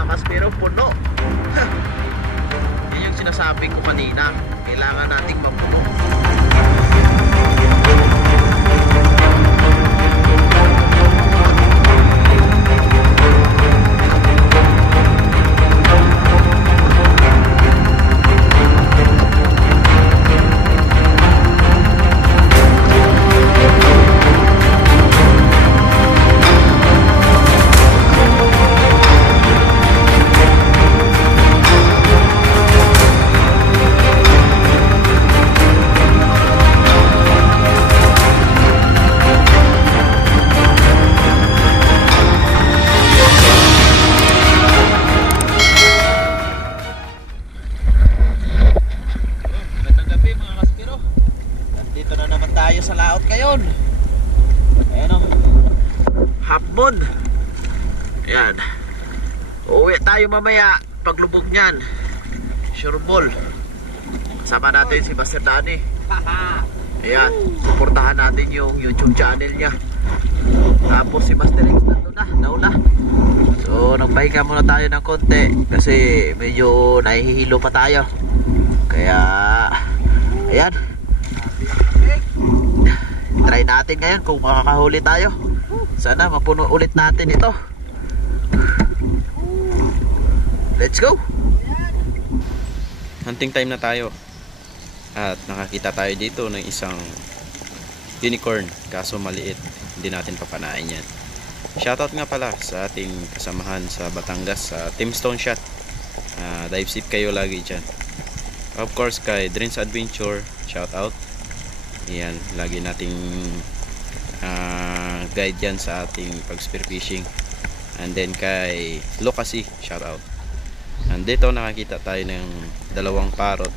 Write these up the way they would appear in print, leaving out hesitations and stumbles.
mga kaspero, puno. Yan yung sinasabi ko kanina, kailangan nating mapuno. Sa laot ngayon. Ayan o, hapon. Ayan, uuwi tayo mamaya paglubog nyan. Sure ball. Kasama natin si Master Danny. Ayan, suportahan natin yung YouTube channel nya. Tapos si Master X nandun na, nauna. So nagpahinga muna tayo ng konti kasi medyo nahihilo pa tayo. Kaya ayan, try natin ngayon kung makakahuli tayo. Sana mapuno ulit natin ito. Let's go. Hunting time na tayo. At nakakita tayo dito ng isang unicorn, kaso maliit. Hindi natin papanain yan. Shoutout nga pala sa ating kasamahan sa Batangas, sa Team Stone Shot. Dive sip kayo lagi dyan. Of course kay Dreams Adventure, shoutout. Yan, lagi nating guide yan sa ating pag spear fishing. And then kay Lucasy, shout out. And dito nakakita tayo ng dalawang parrot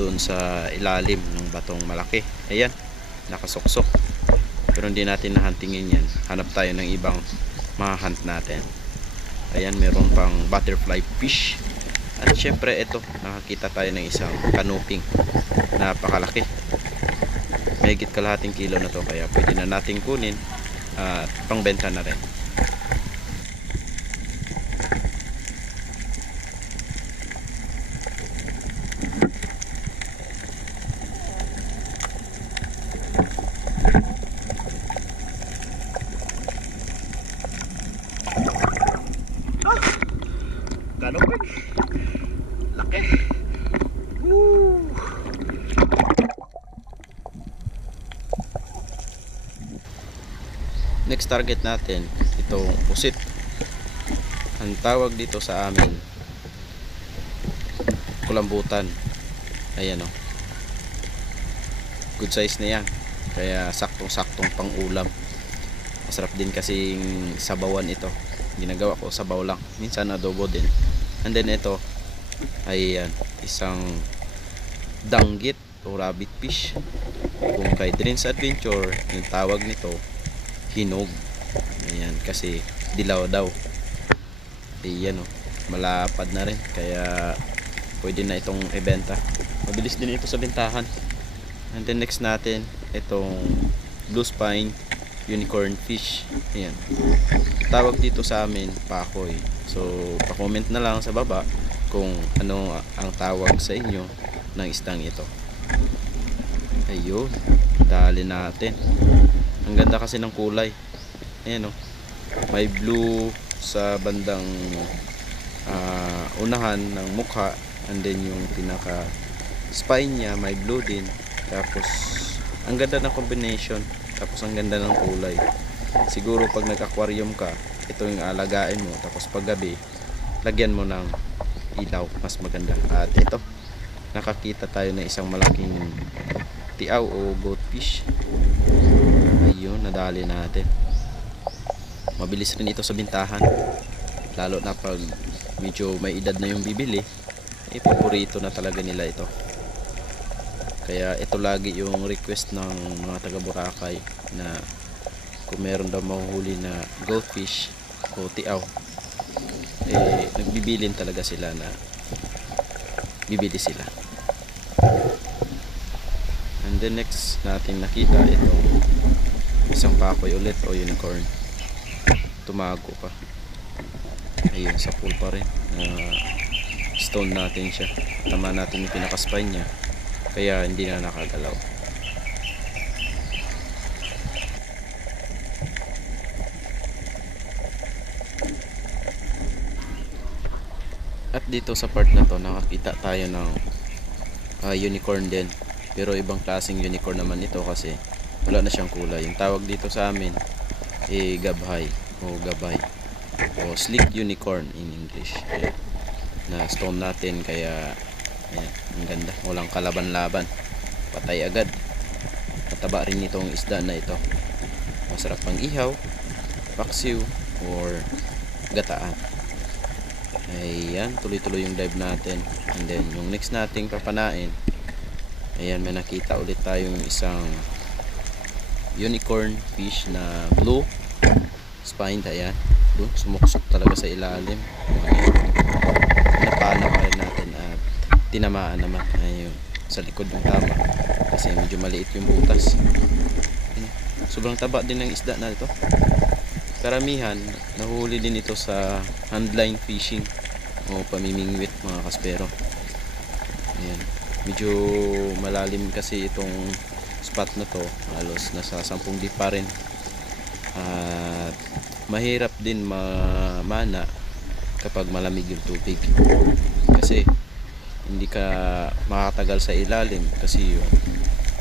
doon sa ilalim ng batong malaki. Ayan, nakasuksok. Pero hindi natin nahantingin yan. Hanap tayo ng ibang mahunt natin. Ayan, meron pang butterfly fish. At syempre ito, nakakita tayo ng isang kanuping. Napakalaki. Mahigit kalahating kilo na to, kaya pwede na natin kunin at pangbenta na rin. Kanuping laki. Next target natin, itong pusit. Ang tawag dito sa amin, kulambutan. Ayan o, good size na yan, kaya saktong-saktong pang ulam. Masarap din kasing sabawan ito. Ginagawa ko sabaw lang, minsan adobo din. And then ito ay isang danggit o rabbit fish. Kung kay Dreams Adventure, yung tawag nito hinog. Ayan, kasi dilaw daw. Ayan o, malapad na rin, kaya pwede na itong ibenta. Mabilis din ito sa bentahan. And then next natin, itong blue spine unicorn fish. Ayan, tawag dito sa amin pakoy. So pa-comment na lang sa baba kung ano ang tawag sa inyo ng isdang ito. Ayun, dali natin. Ang ganda kasi ng kulay. Ayan o, may blue sa bandang unahan ng mukha, and then yung pinaka spine niya may blue din. Tapos ang ganda ng combination, tapos ang ganda ng kulay. Siguro pag nag-aquarium ka, ito yung alagain mo, tapos pag gabi lagyan mo ng ilaw, mas maganda. At ito, nakakita tayo ng isang malaking tiaw o goatfish. Ayun, nadali natin. Mabilis rin ito sa bintahan, lalo na pag medyo may edad na yung bibili, paborito na talaga nila ito. Kaya ito lagi yung request ng mga taga Boracay, na kung meron daw mahuhuli na goldfish o tiaw, nagbibilin talaga sila, na bibili sila. And then next natin nakita itong isang pakoy ulit o unicorn. Tumago pa. Ayun, sa pool pa rin. Stone natin siya. Tama natin yung pinaka-spine niya. Kaya hindi na nakagalaw. At dito sa part na to nakakita tayo ng unicorn din. Pero ibang klaseng unicorn naman ito kasi wala na siyang kulay. Yung tawag dito sa amin gabhay o gabay o slick unicorn in English. Ayan. Na stone natin kaya ayan, ang ganda, walang kalaban-laban, patay agad. Mataba rin itong isda na ito, masarap pang ihaw, paksiw or gataan. Ayan, tuloy-tuloy yung dive natin. And then yung next nating papanain, ayan, may nakita ulit tayong isang unicorn fish na blue spine. Ayan, doon sumuksok talaga sa ilalim. Napana pa rin natin at tinamaan naman. Ayun, sa likod yung tama kasi medyo maliit yung butas. Sobrang taba din ng isda na ito. Karamihan nahuli din ito sa handline fishing o pamimingwit mga kaspero. Ayan, medyo malalim kasi itong spot na to, halos nasa 10 deep pa rin. At mahirap din mamana kapag malamig yung tubig kasi hindi ka makatagal sa ilalim kasi yung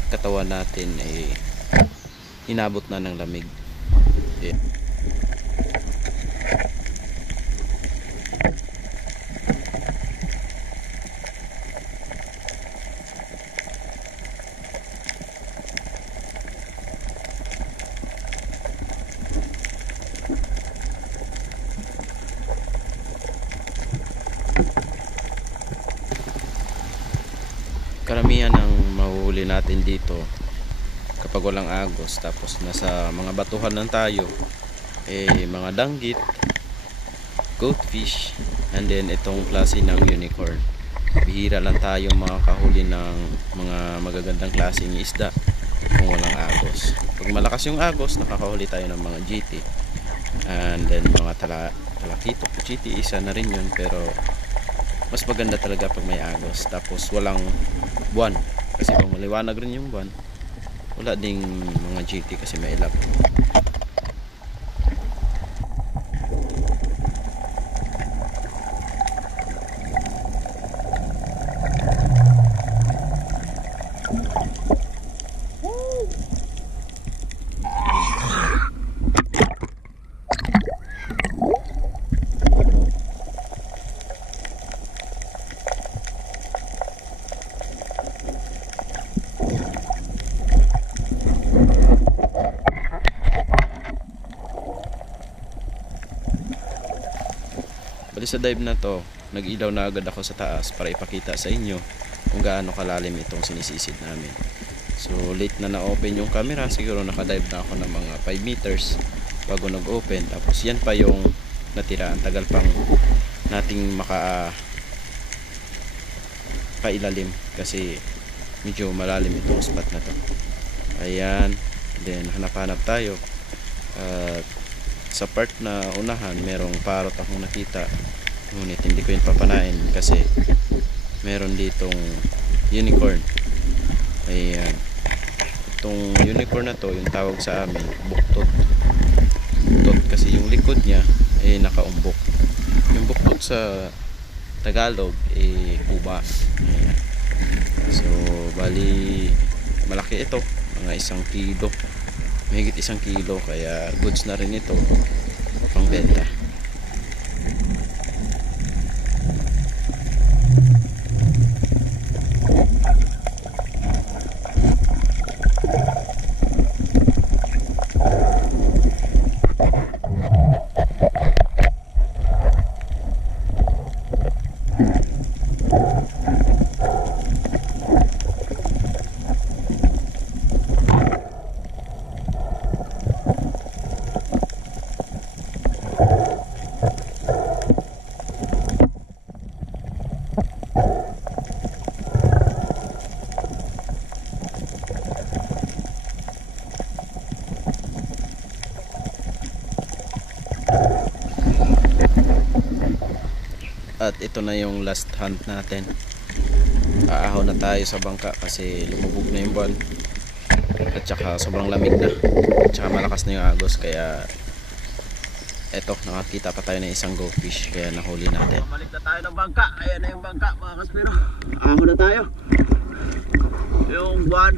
katawan natin ay inabot na ng lamig. Yeah. Karamihan ng mahuhuli natin dito kapag walang agos, tapos nasa mga batuhan lang tayo, mga danggit, goatfish, and then itong klase ng unicorn. Bihira lang tayo makakahuli ng mga magagandang klaseng isda kung walang agos. Pag malakas yung agos, nakakahuli tayo ng mga GT, and then mga talakitok. GT isa na rin yun, pero mas maganda talaga pag may agos tapos walang buwan, kasi kung maliwanag rin yung buwan, wala ding mga GT kasi may ilap. Bali sa dive na to, nag-ilaw na agad ako sa taas para ipakita sa inyo kung gaano kalalim itong sinisisid namin. So late na na-open yung camera, siguro nakadive na ako ng mga 5 meters bago nag-open. Tapos yan pa yung natira, ang tagal pang nating pailalim kasi medyo malalim itong spot na to. Ayan, then hanap-hanap tayo. Sa part na unahan merong parrot akong nakita, ngunit hindi ko yun papanain kasi meron ditong unicorn. Ayan, itong unicorn na to, yung tawag sa amin buktot. Buktot kasi yung likod niya ay nakaumbok. Yung buktot sa Tagalog kuba. Ayan. So bali malaki ito, mga 1 kilo, mahigit 1 kilo, kaya goods na rin ito pang benta. At ito na yung last hunt natin. Aahaw na tayo sa bangka kasi lumubog na yung buwan. At saka sobrang lamig na. At saka malakas na yung agos. Kaya eto, nakakita pa tayo ng isang goldfish. Kaya nahuli natin. Balik na tayo ng bangka. Ayan na yung bangka mga kaspero. Aahaw na tayo. Yung buwan.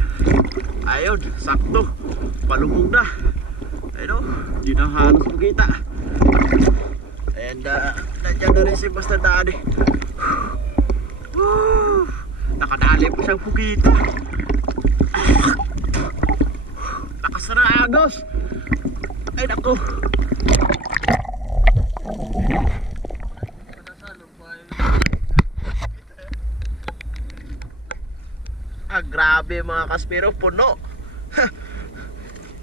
Ayun, sakto. Palubog na. Ayun o, di na halos makita. And nandiyan na rin si Master Daddy. Nakadali pa siyang pugita. Lakas na agos. Ay naku. Grabe mga kaspero, puno.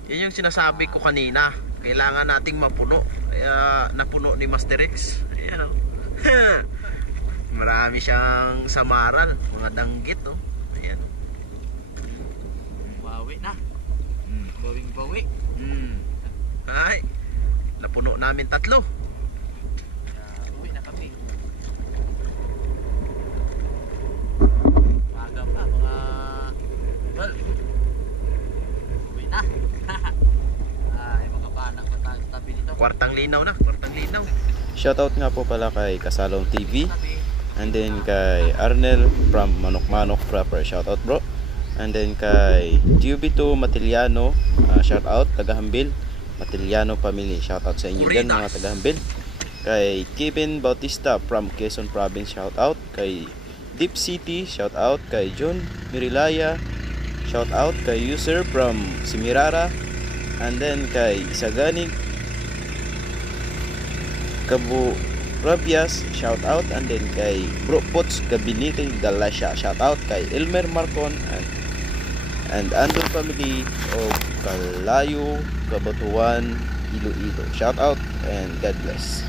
Yan yung sinasabi ko kanina. Kailangan nating mapuno. Kaya napuno ni Master X. Ayan o. Marami siyang samaran. Mga danggit o. Ayan. Bawi na. Bawing bawi. Ay. Napuno namin 3. Uwi na kami. Maga pa mga... Well, uwi na. Ay, makabana pa tayo sa tabi nito. Kwartang linaw na, kwartang linaw. Shoutout nga po pala kay Kasalong TV. And then kay Arnel from Manok Manok Proper. Shoutout bro. And then kay Tubito Matiliano. Shoutout taga-Hambil. Matiliano family. Shoutout sa inyo dyan mga taga-Hambil. Kay Kevin Bautista from Quezon Province. Shoutout. Kay Deep City. Shoutout. Kay John Mirilaya. Shoutout. Kay user from Simirara. And then kay Isaganig Kabu Rabias, shout out. And then kay Bro Pots Gabinete Galasha, shout out. Kay Elmer Marcon and Andrew family of Kalayo, Kabatuan, Iloilo, shout out and God bless.